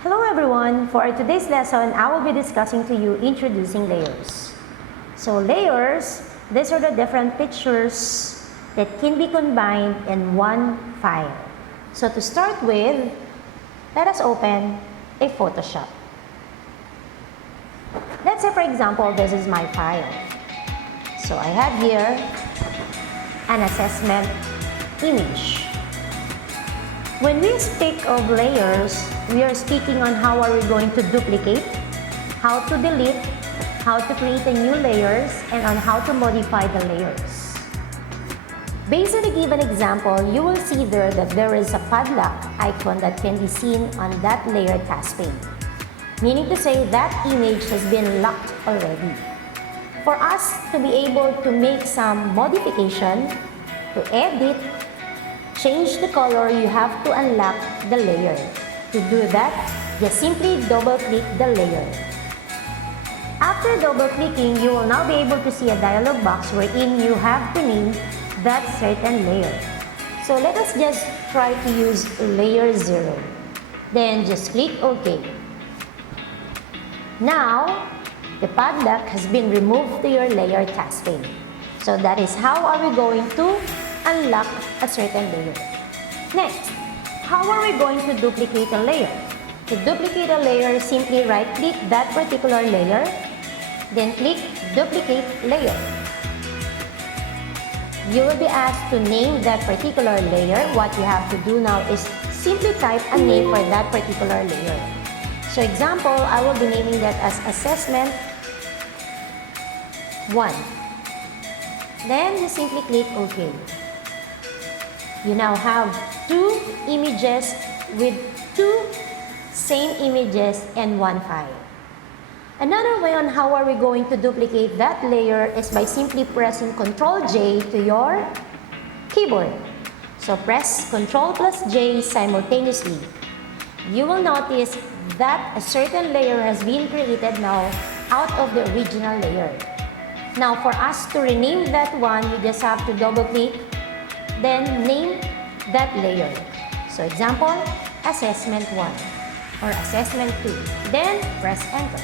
Hello everyone! For today's lesson, I will be discussing to you introducing layers. So layers, these are the different pictures that can be combined in one file. So to start with, let us open a Photoshop. Let's say for example, this is my file. So I have here an assessment image. When we speak of layers, we are speaking on how are we going to duplicate, how to delete, how to create a new layers, and on how to modify the layers. Based on a given example, you will see there that there is a padlock icon that can be seen on that layer task pane. Meaning to say that image has been locked already. For us to be able to make some modification, to edit, change the color, you have to unlock the layer. To do that, just simply double-click the layer. After double-clicking, you will now be able to see a dialog box wherein you have to name that certain layer. So let us just try to use layer 0. Then just click OK. Now, the padlock has been removed to your layer task pane. So that is how are we going to unlock a certain layer. Next, how are we going to duplicate a layer? To duplicate a layer, simply right-click that particular layer, then click Duplicate Layer. You will be asked to name that particular layer. What you have to do now is simply type a name for that particular layer. So example, I will be naming that as Assessment 1. Then you simply click OK. You now have two images with two same images in one file. Another way on how are we going to duplicate that layer is by simply pressing Ctrl J to your keyboard. So press Ctrl plus J simultaneously. You will notice that a certain layer has been created now out of the original layer. Now for us to rename that one, you just have to double click, then name that layer. So example, Assessment 1 or Assessment 2. Then press Enter.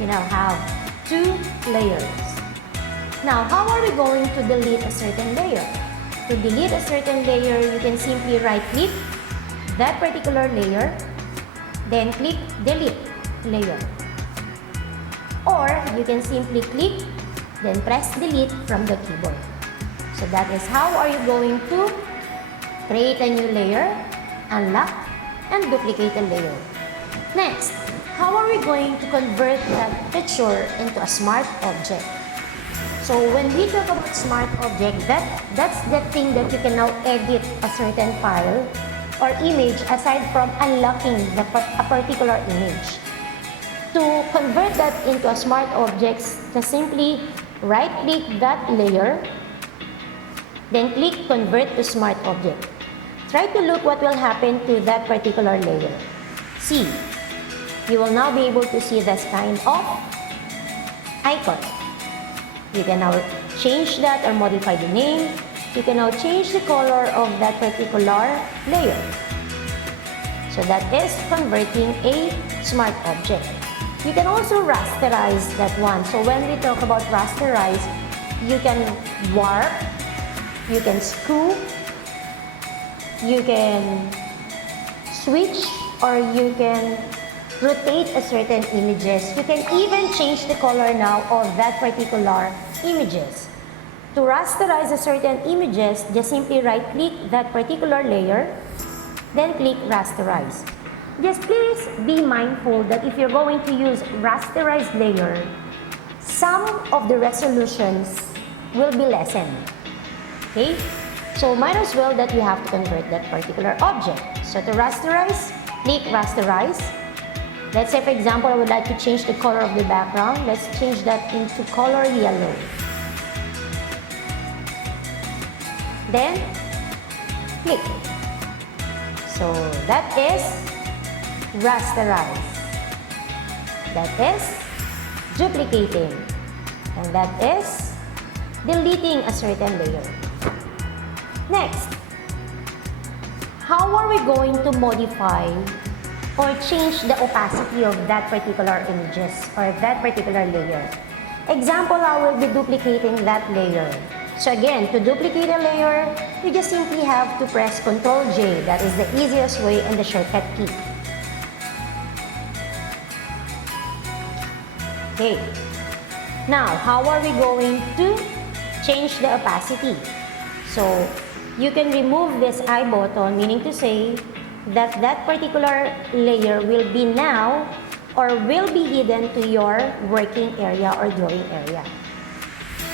You now have two layers. Now how are we going to delete a certain layer? To delete a certain layer, you can simply right click that particular layer, then click Delete Layer. Or you can simply click, then press Delete from the keyboard. So that is how are you going to create a new layer, unlock, and duplicate a layer. Next, how are we going to convert that picture into a smart object? So when we talk about smart object, that's the thing that you can now edit a certain file or image aside from unlocking a particular image. To convert that into a smart object, just simply right-click that layer, then click Convert to Smart Object. Try to look what will happen to that particular layer. See, you will now be able to see this kind of icon. You can now change that or modify the name. You can now change the color of that particular layer. So that is converting a smart object. You can also rasterize that one. So when we talk about rasterize, you can warp, you can scoop, you can switch, or you can rotate a certain images. You can even change the color now of that particular images. To rasterize a certain images, just simply right-click that particular layer, then click Rasterize. Just please be mindful that if you're going to use rasterized layer, some of the resolutions will be lessened. Okay? So might as well that you have to convert that particular object. So to rasterize, click Rasterize. Let's say for example, I would like to change the color of the background. Let's change that into color yellow. Then click. So that is rasterize. That is duplicating. And that is deleting a certain layer. Next, how are we going to modify or change the opacity of that particular images or that particular layer. Example, I will be duplicating that layer. So again, to duplicate a layer, you just simply have to press Ctrl J. That is the easiest way and the shortcut key. Okay. Now, how are we going to change the opacity? So, you can remove this I button, meaning to say that that particular layer will be now or will be hidden to your working area or drawing area.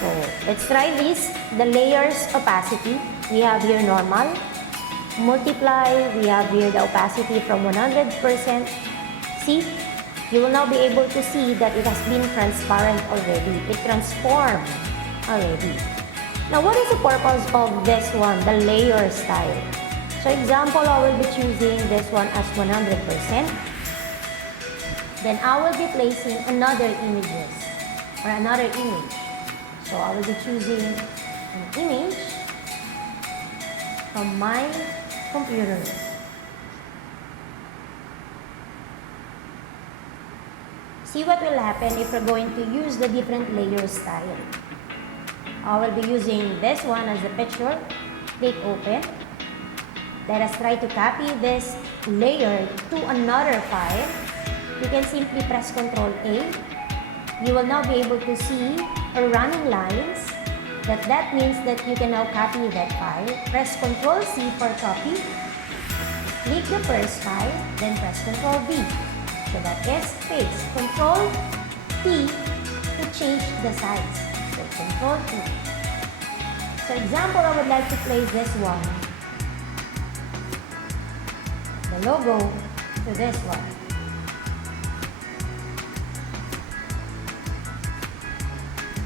So, let's try this. The layers opacity, we have here normal, multiply, we have here the opacity from 100%. See? You will now be able to see that it has been transparent already. It transformed already. Now, what is the purpose of this one, the layer style? So, example, I will be choosing this one as 100%. Then, I will be placing another images or another image. So, I will be choosing an image from my computer. See what will happen if we're going to use the different layer style. I will be using this one as a picture. Click open. Let us try to copy this layer to another file. You can simply press Ctrl A. You will now be able to see a running lines. That means that you can now copy that file. Press Ctrl C for copy. Click the first file, then press Ctrl V. So that is paste. Ctrl T to change the size. So Ctrl T. So example, I would like to place this one, the logo, to this one.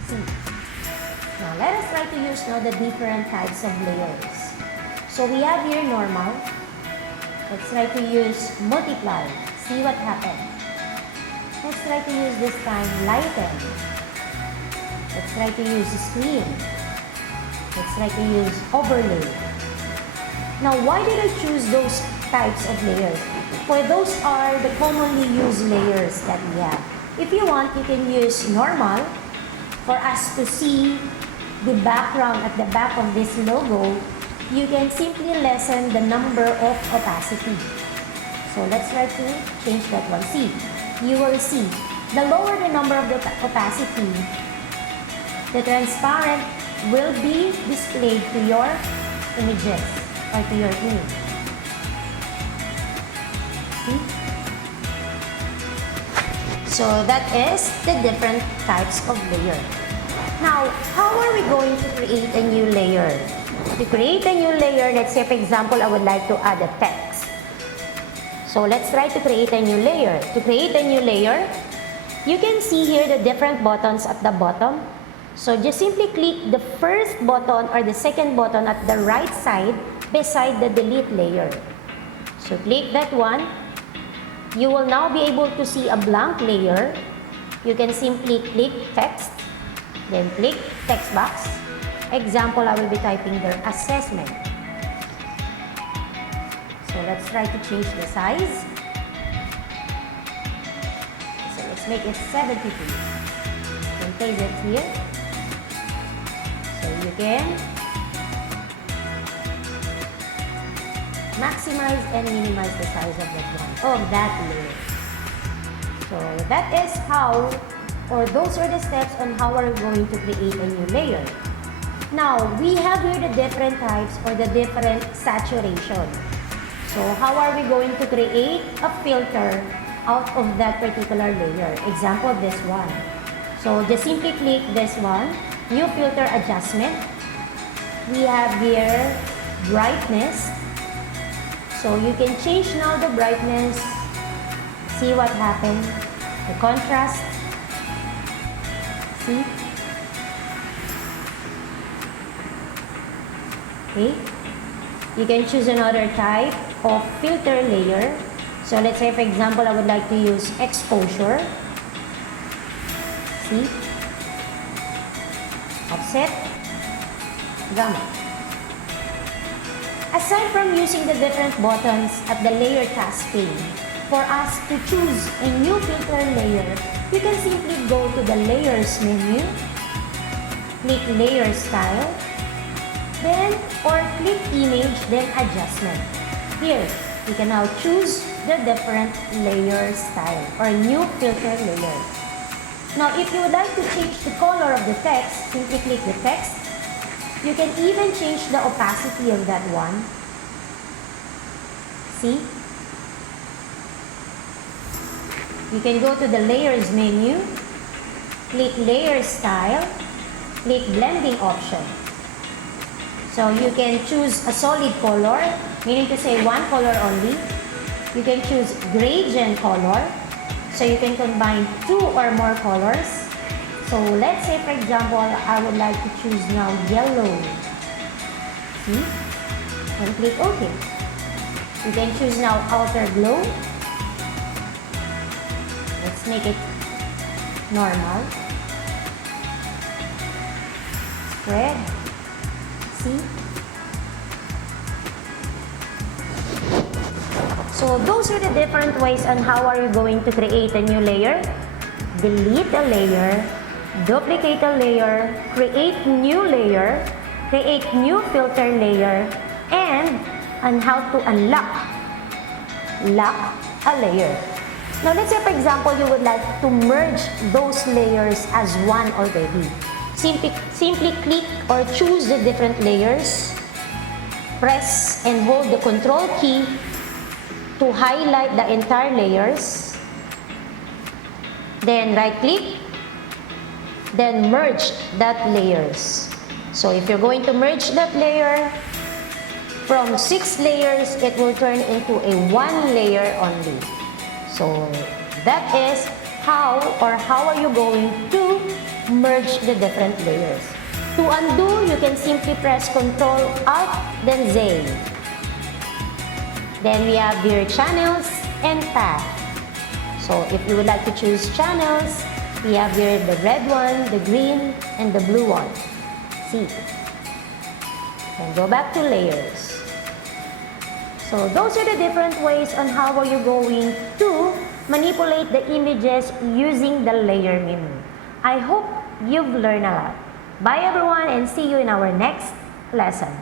See. Now let us try to use now the different types of layers. So we have here normal. Let's try to use multiply. See what happened. Let's try to use this time lighten. Let's try to use screen. Let's try to use overlay. Now, why did I choose those types of layers? For those are the commonly used layers that we have. If you want, you can use normal for us to see the background at the back of this logo. You can simply lessen the number of opacity. So let's try to change that one. See, you will see, the lower the number of the opacity, the transparent will be displayed to your images or to your image. See? So that is the different types of layer. Now, how are we going to create a new layer? To create a new layer, let's say for example, I would like to add a text. So let's try to create a new layer. To create a new layer, you can see here the different buttons at the bottom. So just simply click the first button or the second button at the right side beside the delete layer. So click that one. You will now be able to see a blank layer. You can simply click text, then click text box. Example, I will be typing their assessment. So let's try to change the size. So let's make it 72. Then paste it here. So you can maximize and minimize the size of that layer. So that is how, or those are the steps on how we're going to create a new layer. Now, we have here the different types or the different saturation. So how are we going to create a filter out of that particular layer? Example, this one. So just simply click this one, new filter adjustment. We have here brightness. So you can change now the brightness. See what happened. The contrast. See? Okay. You can choose another type of filter layer. So let's say for example, I would like to use exposure. See? Offset. Gamma. Aside from using the different buttons at the layer task pane, for us to choose a new filter layer, you can simply go to the Layers menu, click Layer Style, then or click Image, then Adjustment. Here, you can now choose the different layer style or new filter layer. Now, if you would like to change the color of the text, simply click the text. You can even change the opacity of that one. See? You can go to the Layers menu, click Layer Style, click Blending option. So you can choose a solid color, meaning to say one color only. You can choose gradient color, so you can combine two or more colors. So let's say, for example, I would like to choose now yellow. See? And click OK. You can choose now outer glow. Let's make it normal. Spread. See? So those are the different ways on how are you going to create a new layer. Delete a layer, duplicate a layer, create new layer, create new filter layer, and on how to lock a layer. Now let's say, for example, you would like to merge those layers as one already. Simply click or choose the different layers, press and hold the Control key to highlight the entire layers, then right click, then merge that layers. So if you're going to merge that layer, from 6 layers, it will turn into a 1 layer only. So that is how are you going to merge the different layers. To undo, you can simply press Ctrl Alt then Z. Then we have your channels and path. So if you would like to choose channels, we have here the red one, the green, and the blue one. See? And go back to layers. So those are the different ways on how are you going to manipulate the images using the layer menu. I hope you've learned a lot. Bye everyone, and see you in our next lesson.